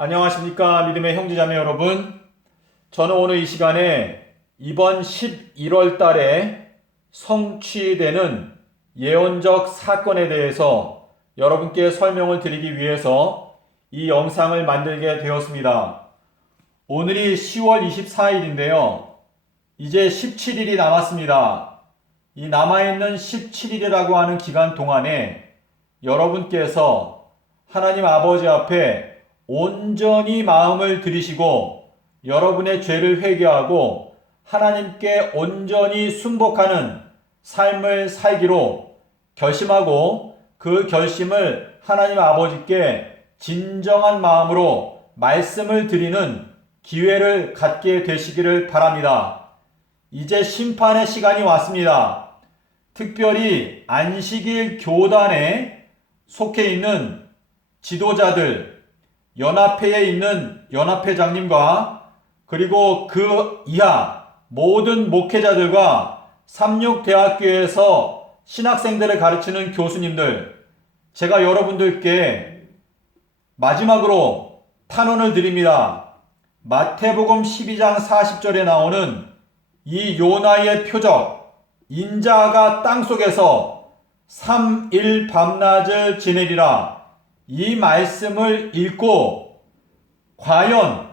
안녕하십니까 믿음의 형제자매 여러분. 저는 오늘 이 시간에 이번 11월 달에 성취되는 예언적 사건에 대해서 여러분께 설명을 드리기 위해서 이 영상을 만들게 되었습니다. 오늘이 10월 24일인데요. 이제 17일이 남았습니다. 이 남아있는 17일이라고 하는 기간 동안에 여러분께서 하나님 아버지 앞에 온전히 마음을 들이시고 여러분의 죄를 회개하고 하나님께 온전히 순복하는 삶을 살기로 결심하고 그 결심을 하나님 아버지께 진정한 마음으로 말씀을 드리는 기회를 갖게 되시기를 바랍니다. 이제 심판의 시간이 왔습니다. 특별히 안식일 교단에 속해 있는 지도자들, 연합회에 있는 연합회장님과 그리고 그 이하 모든 목회자들과 삼육대학교에서 신학생들을 가르치는 교수님들, 제가 여러분들께 마지막으로 탄원을 드립니다. 마태복음 12장 40절에 나오는 이 요나의 표적, 인자가 땅속에서 3일 밤낮을 지내리라, 이 말씀을 읽고 과연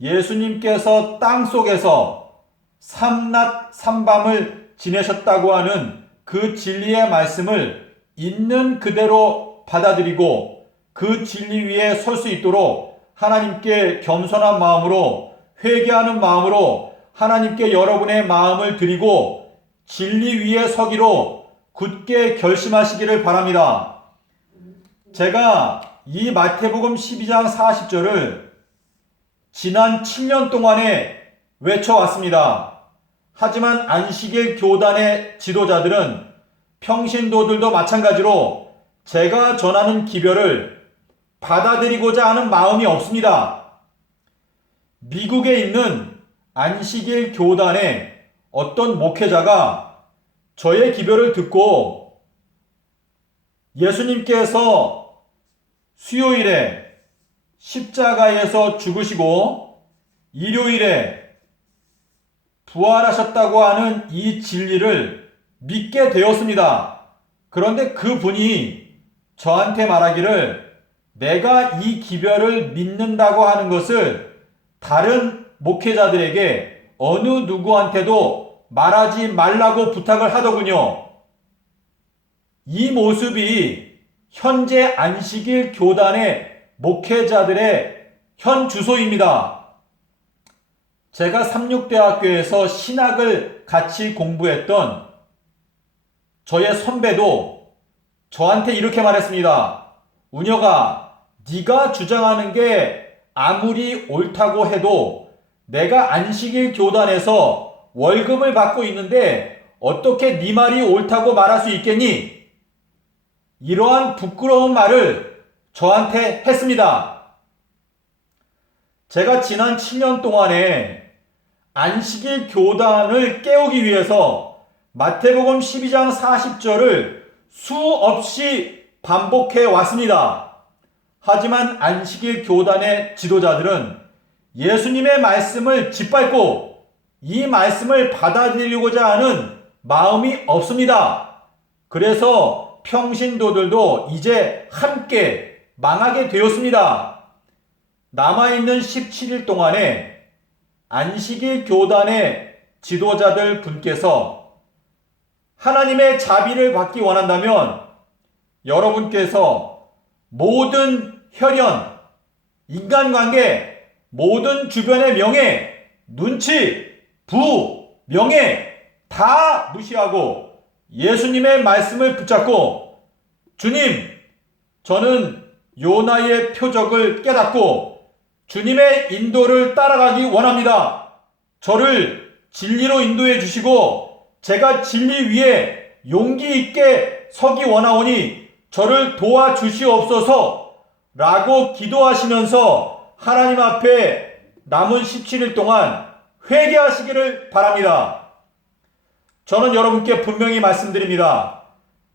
예수님께서 땅속에서 삼낮 삼밤을 지내셨다고 하는 그 진리의 말씀을 있는 그대로 받아들이고 그 진리 위에 설 수 있도록 하나님께 겸손한 마음으로 회개하는 마음으로 하나님께 여러분의 마음을 드리고 진리 위에 서기로 굳게 결심하시기를 바랍니다. 제가 이 마태복음 12장 40절을 지난 7년 동안에 외쳐왔습니다. 하지만 안식일 교단의 지도자들은 평신도들도 마찬가지로 제가 전하는 기별을 받아들이고자 하는 마음이 없습니다. 미국에 있는 안식일 교단의 어떤 목회자가 저의 기별을 듣고 예수님께서 수요일에 십자가에서 죽으시고 일요일에 부활하셨다고 하는 이 진리를 믿게 되었습니다. 그런데 그분이 저한테 말하기를 내가 이 기별을 믿는다고 하는 것을 다른 목회자들에게 어느 누구한테도 말하지 말라고 부탁을 하더군요. 이 모습이 현재 안식일 교단의 목회자들의 현 주소입니다. 제가 삼육대학교에서 신학을 같이 공부했던 저의 선배도 저한테 이렇게 말했습니다. 운혁아, 네가 주장하는 게 아무리 옳다고 해도 내가 안식일 교단에서 월급을 받고 있는데 어떻게 네 말이 옳다고 말할 수 있겠니? 이러한 부끄러운 말을 저한테 했습니다. 제가 지난 7년 동안에 안식일 교단을 깨우기 위해서 마태복음 12장 40절을 수없이 반복해 왔습니다. 하지만 안식일 교단의 지도자들은 예수님의 말씀을 짓밟고 이 말씀을 받아들이고자 하는 마음이 없습니다. 그래서 평신도들도 이제 함께 망하게 되었습니다. 남아있는 17일 동안에 안식일 교단의 지도자들 분께서 하나님의 자비를 받기 원한다면 여러분께서 모든 혈연, 인간관계, 모든 주변의 명예, 눈치, 부, 명예 다 무시하고 예수님의 말씀을 붙잡고 주님, 저는 요나의 표적을 깨닫고 주님의 인도를 따라가기 원합니다. 저를 진리로 인도해 주시고 제가 진리 위에 용기 있게 서기 원하오니 저를 도와주시옵소서 라고 기도하시면서 하나님 앞에 남은 17일 동안 회개하시기를 바랍니다. 저는 여러분께 분명히 말씀드립니다.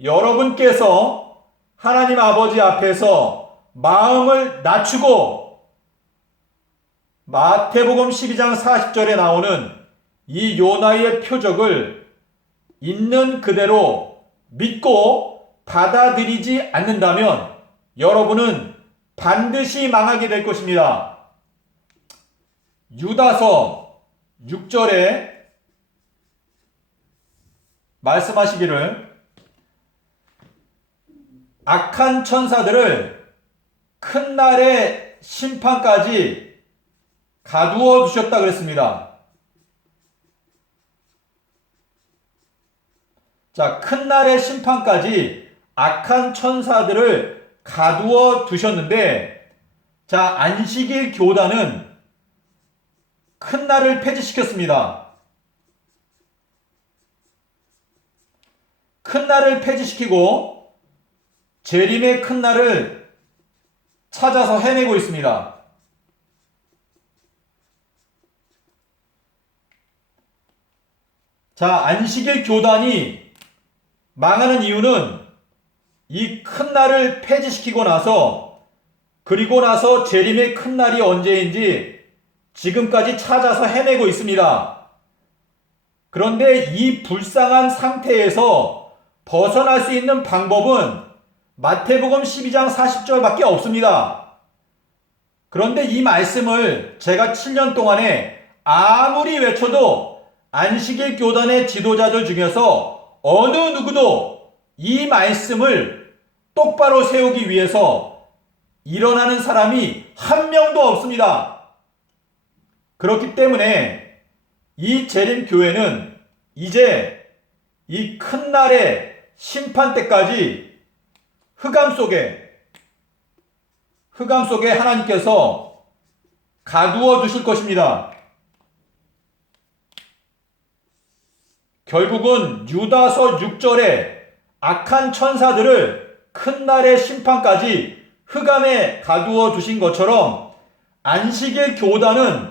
여러분께서 하나님 아버지 앞에서 마음을 낮추고 마태복음 12장 40절에 나오는 이 요나의 표적을 있는 그대로 믿고 받아들이지 않는다면 여러분은 반드시 망하게 될 것입니다. 유다서 6절에 말씀하시기를 악한 천사들을 큰 날의 심판까지 가두어 두셨다 그랬습니다. 자, 큰 날의 심판까지 악한 천사들을 가두어 두셨는데, 자, 안식일 교단은 큰 날을 폐지시켰습니다. 큰 날을 폐지시키고 재림의 큰 날을 찾아서 헤매고 있습니다. 자, 안식일 교단이 망하는 이유는 이 큰 날을 폐지시키고 나서, 그리고 나서 재림의 큰 날이 언제인지 지금까지 찾아서 헤매고 있습니다. 그런데 이 불쌍한 상태에서 벗어날 수 있는 방법은 마태복음 12장 40절밖에 없습니다. 그런데 이 말씀을 제가 7년 동안에 아무리 외쳐도 안식일 교단의 지도자들 중에서 어느 누구도 이 말씀을 똑바로 세우기 위해서 일어나는 사람이 한 명도 없습니다. 그렇기 때문에 이 재림교회는 이제 이 큰 날의 심판 때까지 흑암 속에 하나님께서 가두어 두실 것입니다. 결국은 유다서 6절에 악한 천사들을 큰 날의 심판까지 흑암에 가두어 두신 것처럼 안식일 교단은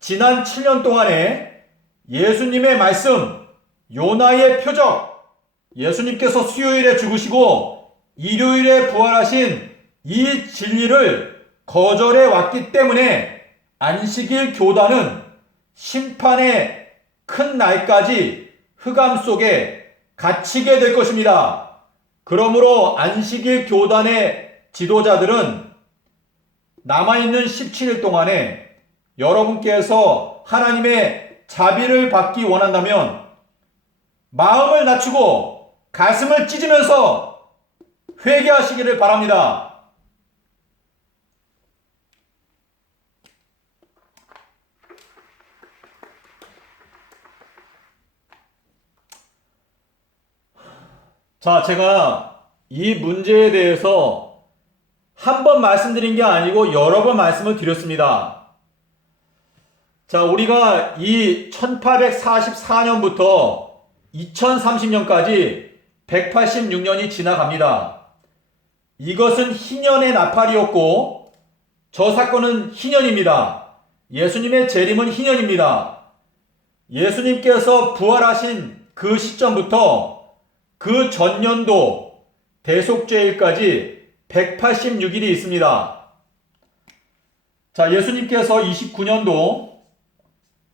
지난 7년 동안에 예수님의 말씀, 요나의 표적, 예수님께서 수요일에 죽으시고 일요일에 부활하신 이 진리를 거절해 왔기 때문에 안식일 교단은 심판의 큰 날까지 흑암 속에 갇히게 될 것입니다. 그러므로 안식일 교단의 지도자들은 남아있는 17일 동안에 여러분께서 하나님의 자비를 받기 원한다면 마음을 낮추고 가슴을 찢으면서 회개하시기를 바랍니다. 자, 제가 이 문제에 대해서 한 번 말씀드린 게 아니고 여러 번 말씀을 드렸습니다. 자, 우리가 이 1844년부터 2030년까지 186년이 지나갑니다. 이것은 희년의 나팔이었고 저 사건은 희년입니다. 예수님의 재림은 희년입니다. 예수님께서 부활하신 그 시점부터 그 전년도 대속죄일까지 186일이 있습니다. 자, 예수님께서 29년도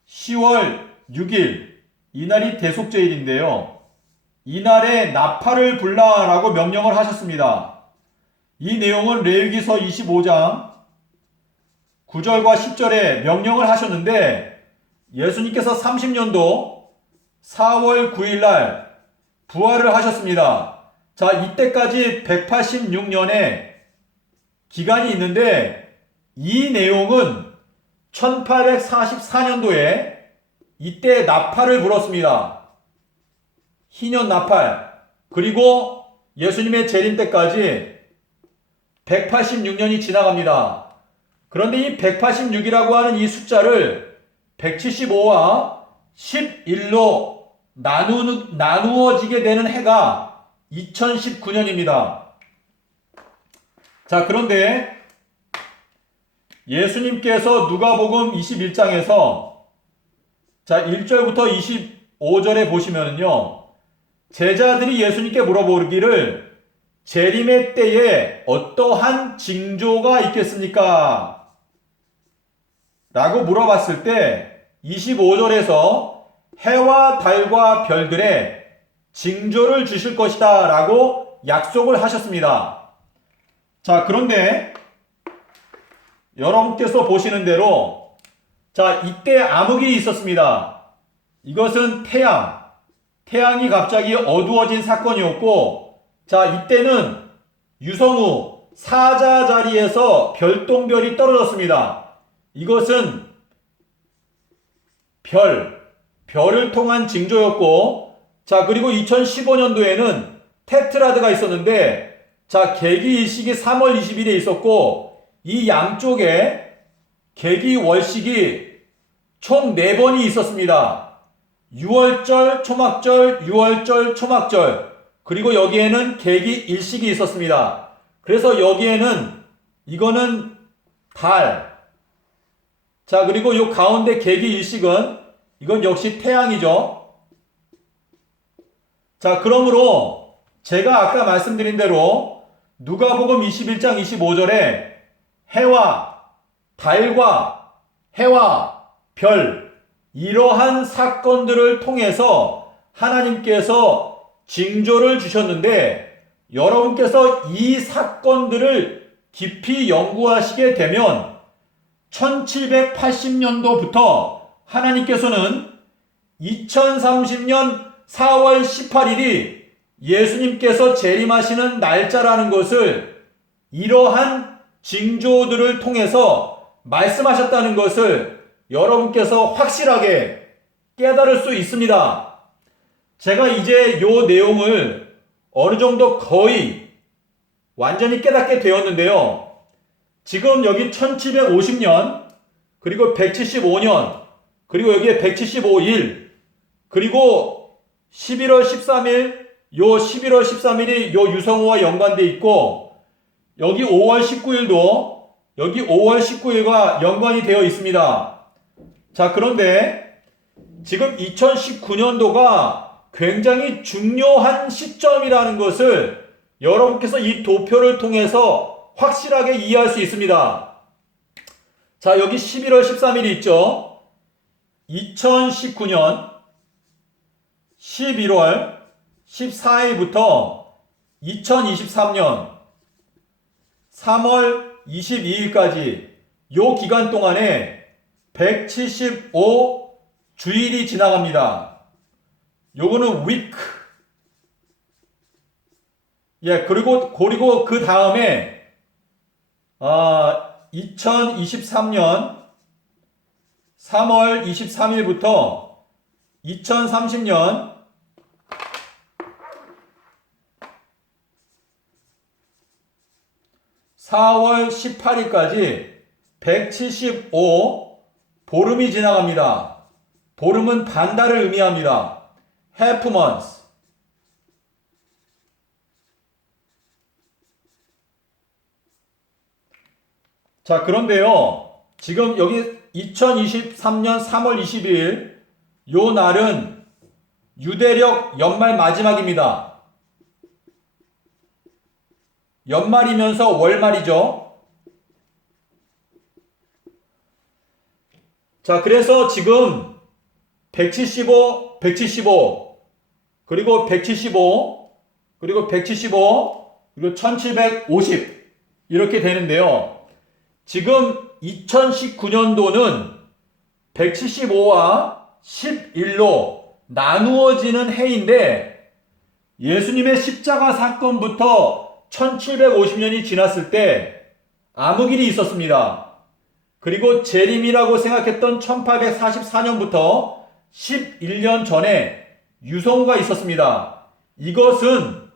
10월 6일 이날이 대속죄일인데요. 이날에 나팔을 불라라고 명령을 하셨습니다. 이 내용은 레위기서 25장 9절과 10절에 명령을 하셨는데 예수님께서 30년도 4월 9일 날 부활을 하셨습니다. 자, 이때까지 186년의 기간이 있는데 이 내용은 1844년도에 이때 나팔을 불었습니다. 희년 나팔. 그리고 예수님의 재림 때까지 186년이 지나갑니다. 그런데 이 186이라고 하는 이 숫자를 175와 11로 나누어지게 되는 해가 2019년입니다. 자, 그런데 예수님께서 누가복음 21장에서 자, 1절부터 25절에 보시면은요, 제자들이 예수님께 물어보기를 재림의 때에 어떠한 징조가 있겠습니까? 라고 물어봤을 때 25절에서 해와 달과 별들의 징조를 주실 것이다 라고 약속을 하셨습니다. 자, 그런데 여러분께서 보시는 대로 자, 이때 암흑이 있었습니다. 이것은 태양이 갑자기 어두워진 사건이었고, 자, 이때는 유성우 사자 자리에서 별똥별이 떨어졌습니다. 이것은 별을 통한 징조였고, 자, 그리고 2015년도에는 테트라드가 있었는데, 자, 계기일식이 3월 20일에 있었고, 이 양쪽에 계기월식이 총 4번이 있었습니다. 6월절, 초막절, 6월절, 초막절, 그리고 여기에는 계기일식이 있었습니다. 그래서 여기에는 이거는 달, 자, 그리고 요 가운데 계기일식은 이건 역시 태양이죠. 자, 그러므로 제가 아까 말씀드린 대로 누가복음 21장 25절에 해와 별, 이러한 사건들을 통해서 하나님께서 징조를 주셨는데, 여러분께서 이 사건들을 깊이 연구하시게 되면 1780년도부터 하나님께서는 2030년 4월 18일이 예수님께서 재림하시는 날짜라는 것을 이러한 징조들을 통해서 말씀하셨다는 것을 여러분께서 확실하게 깨달을 수 있습니다. 제가 이제 요 내용을 어느 정도 거의 완전히 깨닫게 되었는데요. 지금 여기 1750년, 그리고 175년, 그리고 여기에 175일, 그리고 11월 13일, 요 11월 13일이 요 유성우와 연관되어 있고, 여기 5월 19일도 여기 5월 19일과 연관이 되어 있습니다. 자, 그런데 지금 2019년도가 굉장히 중요한 시점이라는 것을 여러분께서 이 도표를 통해서 확실하게 이해할 수 있습니다. 자, 여기 11월 13일이 있죠. 2019년 11월 14일부터 2023년 3월 22일까지 요 기간 동안에 175 주일이 지나갑니다. 요거는 week. 예, 그리고 그 다음에 2023년 3월 23일부터 2030년 4월 18일까지 175 보름이 지나갑니다. 보름은 반달을 의미합니다. half months. 자, 그런데요, 지금 여기 2023년 3월 20일 요 날은 유대력 연말 마지막입니다. 연말이면서 월말이죠. 자, 그래서 지금 175, 그리고 175, 그리고 175, 그리고 1750 이렇게 되는데요. 지금 2019년도는 175와 11로 나누어지는 해인데, 예수님의 십자가 사건부터 1750년이 지났을 때 암흑일이 있었습니다. 그리고 재림이라고 생각했던 1844년부터 11년 전에 유성우가 있었습니다. 이것은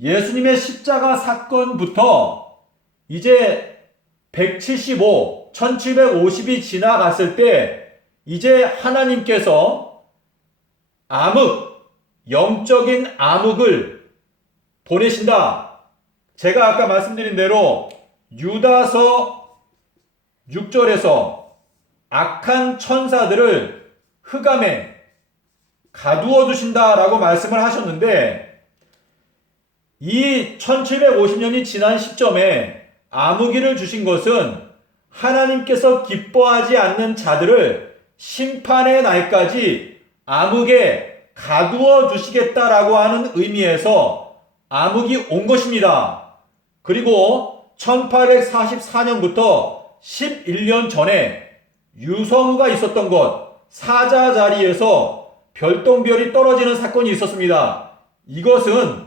예수님의 십자가 사건부터 이제 175, 1750이 지나갔을 때 이제 하나님께서 영적인 암흑을 보내신다. 제가 아까 말씀드린 대로 유다서 6절에서 악한 천사들을 흑암에 가두어 두신다라고 말씀을 하셨는데, 이 1750년이 지난 시점에 암흑일을 주신 것은 하나님께서 기뻐하지 않는 자들을 심판의 날까지 암흑에 가두어 주시겠다라고 하는 의미에서 암흑이 온 것입니다. 그리고 1844년부터 11년 전에 유성우가 있었던 것, 사자 자리에서 별똥별이 떨어지는 사건이 있었습니다. 이것은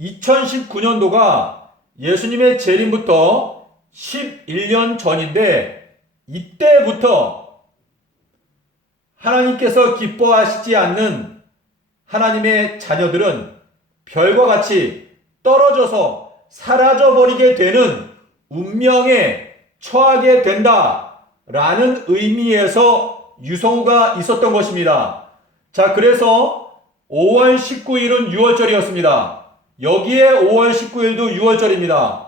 2019년도가 예수님의 재림부터 11년 전인데, 이때부터 하나님께서 기뻐하시지 않는 하나님의 자녀들은 별과 같이 떨어져서 사라져버리게 되는 운명에 처하게 된다라는 의미에서 유성우가 있었던 것입니다. 자, 그래서 5월 19일은 6월절이었습니다. 여기에 5월 19일도 6월절입니다.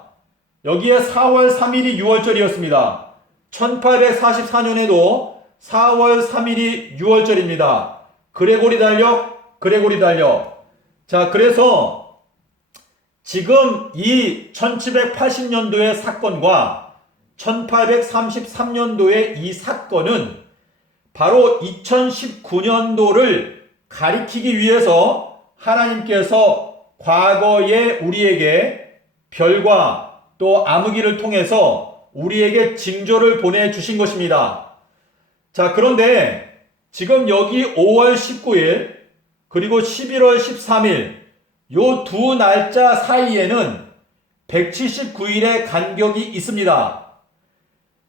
여기에 4월 3일이 6월절이었습니다. 1844년에도 4월 3일이 6월절입니다. 그레고리 달력, 그레고리 달력. 자, 그래서 지금 이 1780년도의 사건과 1833년도의 이 사건은 바로 2019년도를 가리키기 위해서 하나님께서 과거에 우리에게 별과 또 암흑이를 통해서 우리에게 징조를 보내주신 것입니다. 자, 그런데 지금 여기 5월 19일 그리고 11월 13일 요 두 날짜 사이에는 179일의 간격이 있습니다.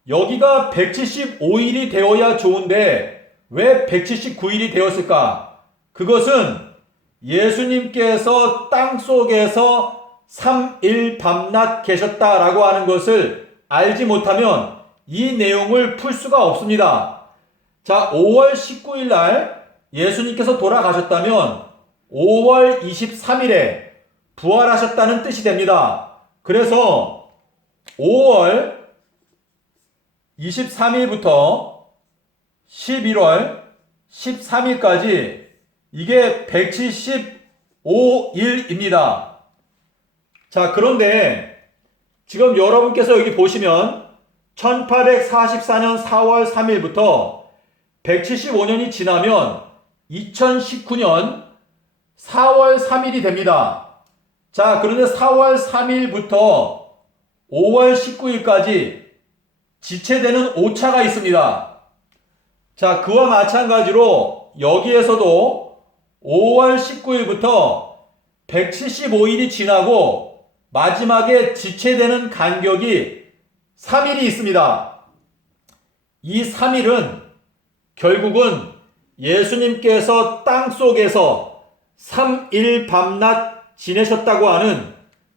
여기가 175일이 되어야 좋은데 왜 179일이 되었을까? 그것은 예수님께서 땅속에서 3일 밤낮 계셨다라고 하는 것을 알지 못하면 이 내용을 풀 수가 없습니다. 자, 5월 19일 날 예수님께서 돌아가셨다면 5월 23일에 부활하셨다는 뜻이 됩니다. 그래서 5월 23일부터 11월 13일까지 이게 175일입니다. 자, 그런데 지금 여러분께서 여기 보시면 1844년 4월 3일부터 175년이 지나면 2019년 4월 3일이 됩니다. 자, 그런데 4월 3일부터 5월 19일까지 지체되는 오차가 있습니다. 자, 그와 마찬가지로 여기에서도 5월 19일부터 175일이 지나고 마지막에 지체되는 간격이 3일이 있습니다. 이 3일은 결국은 예수님께서 땅속에서 3일 밤낮 지내셨다고 하는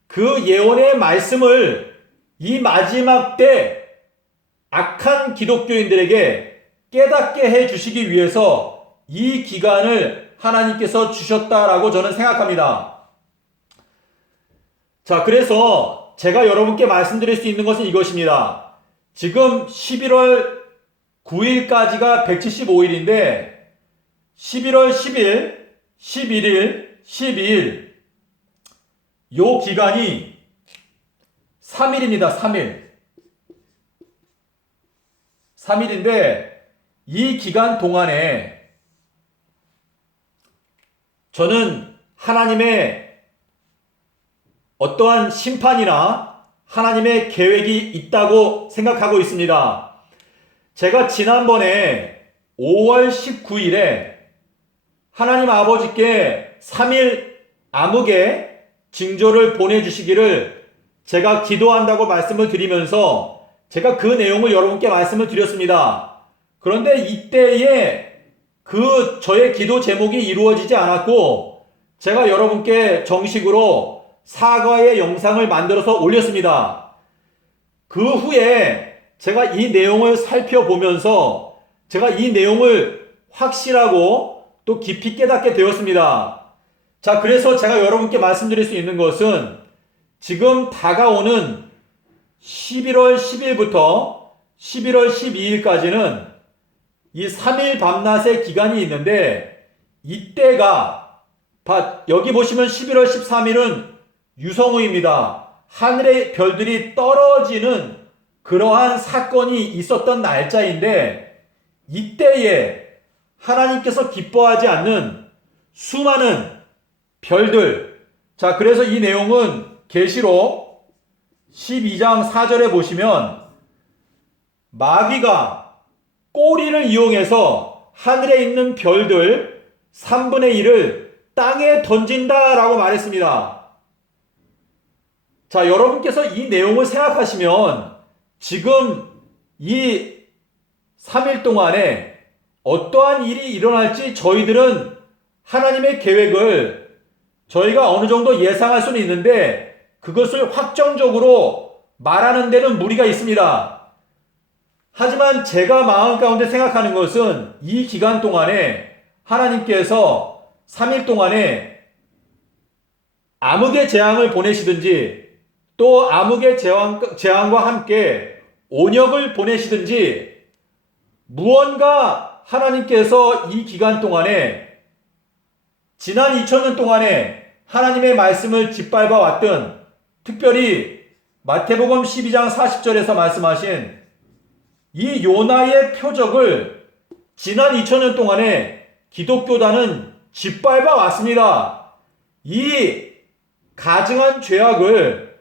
그 예언의 말씀을 이 마지막 때 악한 기독교인들에게 깨닫게 해 주시기 위해서 이 기간을 하나님께서 주셨다라고 저는 생각합니다. 자, 그래서 제가 여러분께 말씀드릴 수 있는 것은 이것입니다. 지금 11월 9일까지가 175일인데 11월 10일, 11일, 12일 요 기간이 3일입니다. 3일. 3일인데 이 기간 동안에 저는 하나님의 어떠한 심판이나 하나님의 계획이 있다고 생각하고 있습니다. 제가 지난번에 5월 19일에 하나님 아버지께 3일 암흑의 징조를 보내주시기를 제가 기도한다고 말씀을 드리면서 제가 그 내용을 여러분께 말씀을 드렸습니다. 그런데 이때에 그 저의 기도 제목이 이루어지지 않았고 제가 여러분께 정식으로 사과의 영상을 만들어서 올렸습니다. 그 후에 제가 이 내용을 살펴보면서 제가 이 내용을 확실하고 또 깊이 깨닫게 되었습니다. 자, 그래서 제가 여러분께 말씀드릴 수 있는 것은 지금 다가오는 11월 10일부터 11월 12일까지는 이 3일 밤낮의 기간이 있는데 이때가 여기 보시면 11월 13일은 유성우입니다. 하늘의 별들이 떨어지는 그러한 사건이 있었던 날짜인데 이때에 하나님께서 기뻐하지 않는 수많은 별들, 자, 그래서 이 내용은 계시록 12장 4절에 보시면 마귀가 꼬리를 이용해서 하늘에 있는 별들 3분의 1을 땅에 던진다라고 말했습니다. 자, 여러분께서 이 내용을 생각하시면 지금 이 3일 동안에 어떠한 일이 일어날지 저희들은 하나님의 계획을 저희가 어느 정도 예상할 수는 있는데 그것을 확정적으로 말하는 데는 무리가 있습니다. 하지만 제가 마음 가운데 생각하는 것은 이 기간 동안에 하나님께서 3일 동안에 암흑의 재앙을 보내시든지 또 암흑의 재앙과 함께 온역을 보내시든지 무언가 하나님께서 이 기간 동안에 지난 2000년 동안에 하나님의 말씀을 짓밟아 왔던 특별히 마태복음 12장 40절에서 말씀하신 이 요나의 표적을 지난 2000년 동안에 기독교단은 짓밟아 왔습니다. 이 가증한 죄악을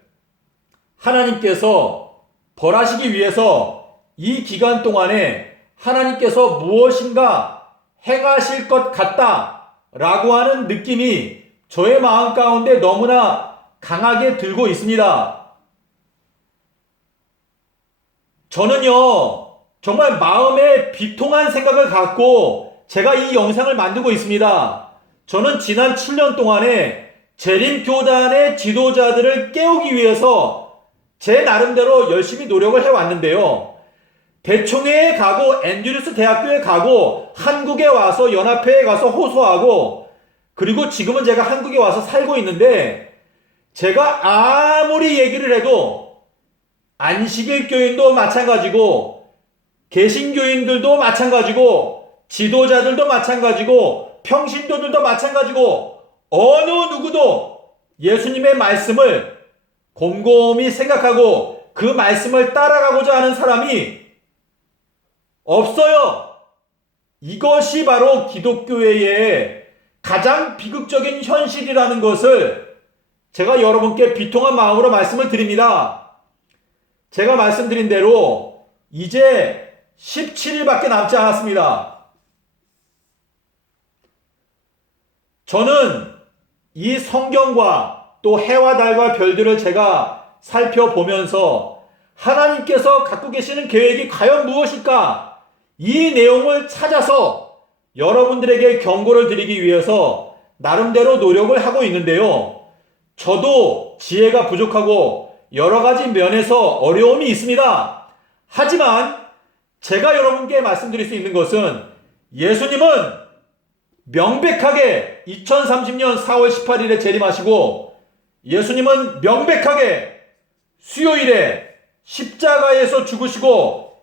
하나님께서 벌하시기 위해서 이 기간 동안에 하나님께서 무엇인가 행하실 것 같다라고 하는 느낌이 저의 마음 가운데 너무나 강하게 들고 있습니다. 저는요, 정말 마음에 비통한 생각을 갖고 제가 이 영상을 만들고 있습니다. 저는 지난 7년 동안에 재림교단의 지도자들을 깨우기 위해서 제 나름대로 열심히 노력을 해왔는데요. 대총회에 가고 앤드류스 대학교에 가고 한국에 와서 연합회에 가서 호소하고 그리고 지금은 제가 한국에 와서 살고 있는데 제가 아무리 얘기를 해도 안식일 교인도 마찬가지고 개신교인들도 마찬가지고 지도자들도 마찬가지고 평신도들도 마찬가지고 어느 누구도 예수님의 말씀을 곰곰이 생각하고 그 말씀을 따라가고자 하는 사람이 없어요. 이것이 바로 기독교회의 가장 비극적인 현실이라는 것을 제가 여러분께 비통한 마음으로 말씀을 드립니다. 제가 말씀드린 대로 이제 17일밖에 남지 않았습니다. 저는 이 성경과 또 해와 달과 별들을 제가 살펴보면서 하나님께서 갖고 계시는 계획이 과연 무엇일까? 이 내용을 찾아서 여러분들에게 경고를 드리기 위해서 나름대로 노력을 하고 있는데요. 저도 지혜가 부족하고 여러 가지 면에서 어려움이 있습니다. 하지만 제가 여러분께 말씀드릴 수 있는 것은 예수님은 명백하게 2030년 4월 18일에 재림하시고 예수님은 명백하게 수요일에 십자가에서 죽으시고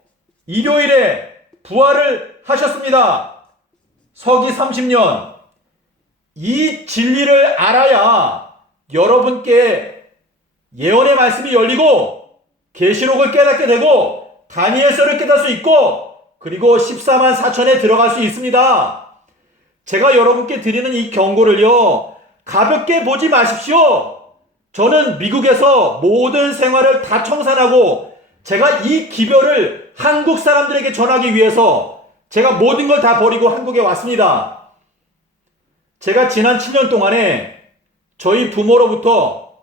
일요일에 부활을 하셨습니다. 서기 30년. 이 진리를 알아야 여러분께 예언의 말씀이 열리고 계시록을 깨닫게 되고 다니엘서를 깨달을 수 있고 그리고 14만 4천에 들어갈 수 있습니다. 제가 여러분께 드리는 이 경고를요, 가볍게 보지 마십시오. 저는 미국에서 모든 생활을 다 청산하고 제가 이 기별을 한국 사람들에게 전하기 위해서 제가 모든 걸 다 버리고 한국에 왔습니다. 제가 지난 7년 동안에 저희 부모로부터,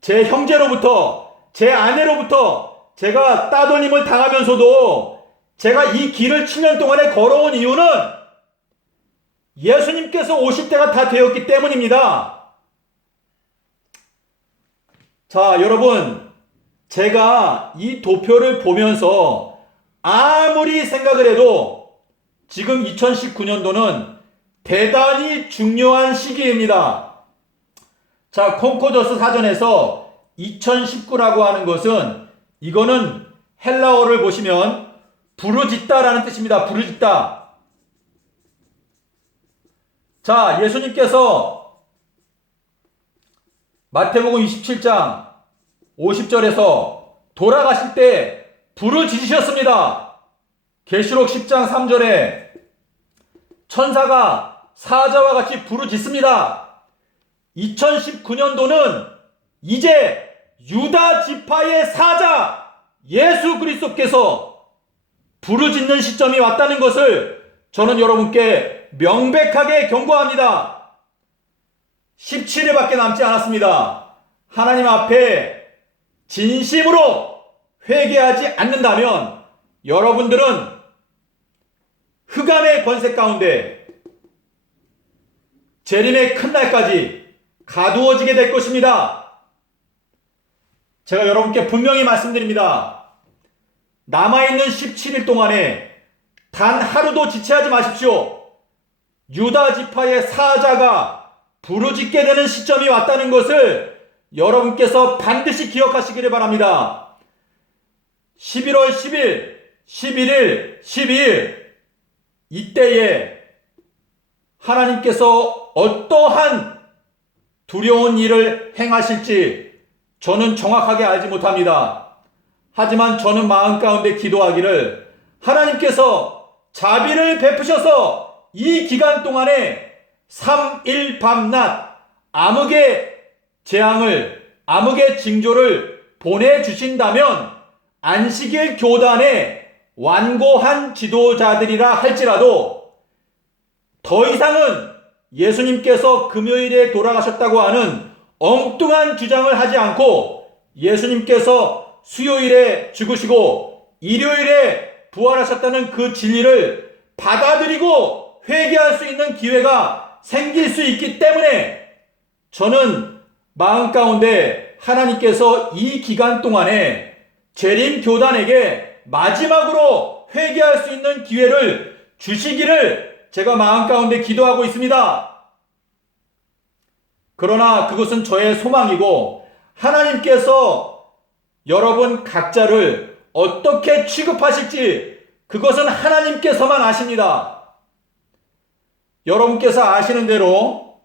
제 형제로부터, 제 아내로부터 제가 따돌림을 당하면서도 제가 이 길을 7년 동안에 걸어온 이유는 예수님께서 오실 때가 다 되었기 때문입니다. 자, 여러분, 제가 이 도표를 보면서 아무리 생각을 해도 지금 2019년도는 대단히 중요한 시기입니다. 자, 콩코더스 사전에서 2019라고 하는 것은 이거는 헬라어를 보시면 부르짖다라는 뜻입니다. 부르짖다. 자, 예수님께서 마태복음 27장 50절에서 돌아가실 때 부르짖으셨습니다. 계시록 10장 3절에 천사가 사자와 같이 부르짖습니다. 2019년도는 이제 유다 지파의 사자 예수 그리스도께서 부르짖는 시점이 왔다는 것을 저는 여러분께 명백하게 경고합니다. 17일밖에 남지 않았습니다. 하나님 앞에 진심으로 회개하지 않는다면 여러분들은 흑암의 권세 가운데 재림의 큰 날까지 가두어지게 될 것입니다. 제가 여러분께 분명히 말씀드립니다. 남아있는 17일 동안에 단 하루도 지체하지 마십시오. 유다 지파의 사자가 부르짖게 되는 시점이 왔다는 것을 여러분께서 반드시 기억하시기를 바랍니다. 11월 10일, 11일, 12일 이때에 하나님께서 어떠한 두려운 일을 행하실지 저는 정확하게 알지 못합니다. 하지만 저는 마음 가운데 기도하기를 하나님께서 자비를 베푸셔서 이 기간 동안에 3일 밤낮 암흑의 재앙을, 암흑의 징조를 보내주신다면 안식일 교단의 완고한 지도자들이라 할지라도 더 이상은 예수님께서 금요일에 돌아가셨다고 하는 엉뚱한 주장을 하지 않고 예수님께서 수요일에 죽으시고 일요일에 부활하셨다는 그 진리를 받아들이고 회개할 수 있는 기회가 생길 수 있기 때문에 저는 마음 가운데 하나님께서 이 기간 동안에 재림 교단에게 마지막으로 회개할 수 있는 기회를 주시기를 제가 마음 가운데 기도하고 있습니다. 그러나 그것은 저의 소망이고 하나님께서 여러분 각자를 어떻게 취급하실지 그것은 하나님께서만 아십니다. 여러분께서 아시는 대로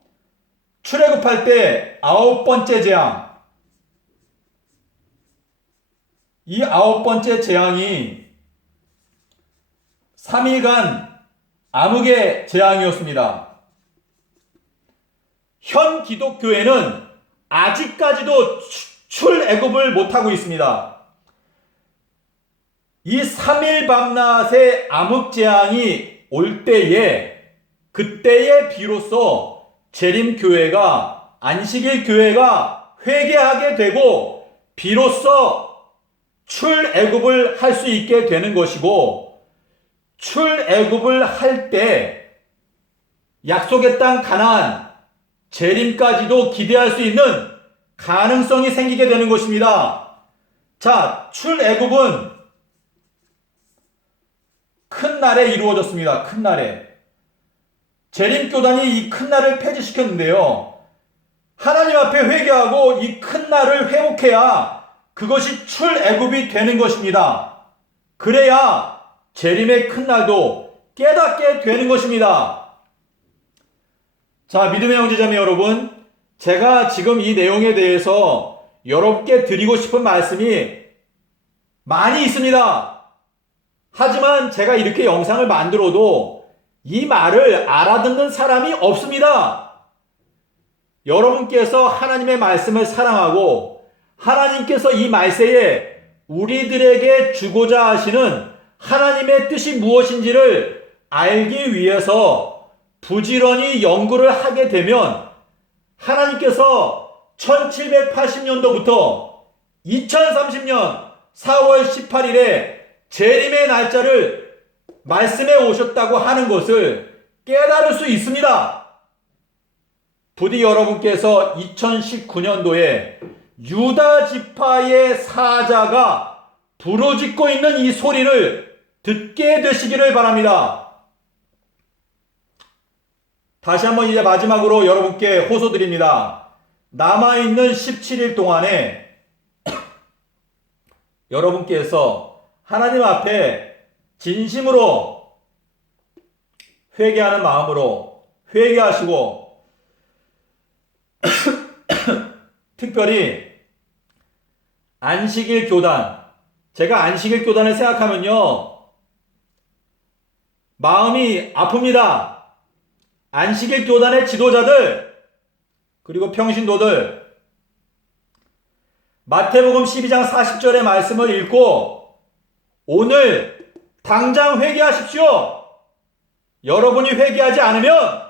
출애굽할 때 9번째 재앙, 이 9번째 재앙이 3일간 암흑의 재앙이었습니다. 현 기독교회는 아직까지도 출애굽을 못하고 있습니다. 이 3일 밤낮의 암흑 재앙이 올 때에 그때에 비로소 재림교회가 안식일 교회가 회개하게 되고 비로소 출애굽을 할 수 있게 되는 것이고 출애굽을 할 때 약속의 땅 가나안 재림까지도 기대할 수 있는 가능성이 생기게 되는 것입니다. 자, 출애굽은 큰 날에 이루어졌습니다. 큰 날에. 재림교단이 이 큰 날을 폐지시켰는데요. 하나님 앞에 회개하고 이 큰 날을 회복해야 그것이 출애굽이 되는 것입니다. 그래야 재림의 큰 날도 깨닫게 되는 것입니다. 자, 믿음의 형제자매 여러분, 제가 지금 이 내용에 대해서 여러분께 드리고 싶은 말씀이 많이 있습니다. 하지만 제가 이렇게 영상을 만들어도 이 말을 알아듣는 사람이 없습니다. 여러분께서 하나님의 말씀을 사랑하고 하나님께서 이 말세에 우리들에게 주고자 하시는 하나님의 뜻이 무엇인지를 알기 위해서 부지런히 연구를 하게 되면 하나님께서 1780년도부터 2030년 4월 18일에 재림의 날짜를 말씀해 오셨다고 하는 것을 깨달을 수 있습니다. 부디 여러분께서 2019년도에 유다 지파의 사자가 부르짖고 있는 이 소리를 듣게 되시기를 바랍니다. 다시 한번 이제 마지막으로 여러분께 호소드립니다. 남아있는 17일 동안에 여러분께서 하나님 앞에 진심으로 회개하는 마음으로 회개하시고 특별히 안식일 교단, 제가 안식일 교단을 생각하면요, 마음이 아픕니다. 안식일 교단의 지도자들, 그리고 평신도들, 마태복음 12장 40절의 말씀을 읽고 오늘 당장 회개하십시오. 여러분이 회개하지 않으면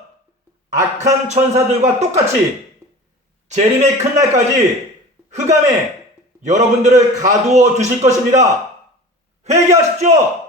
악한 천사들과 똑같이 재림의 큰 날까지 흑암에 여러분들을 가두어 두실 것입니다. 회개하십시오.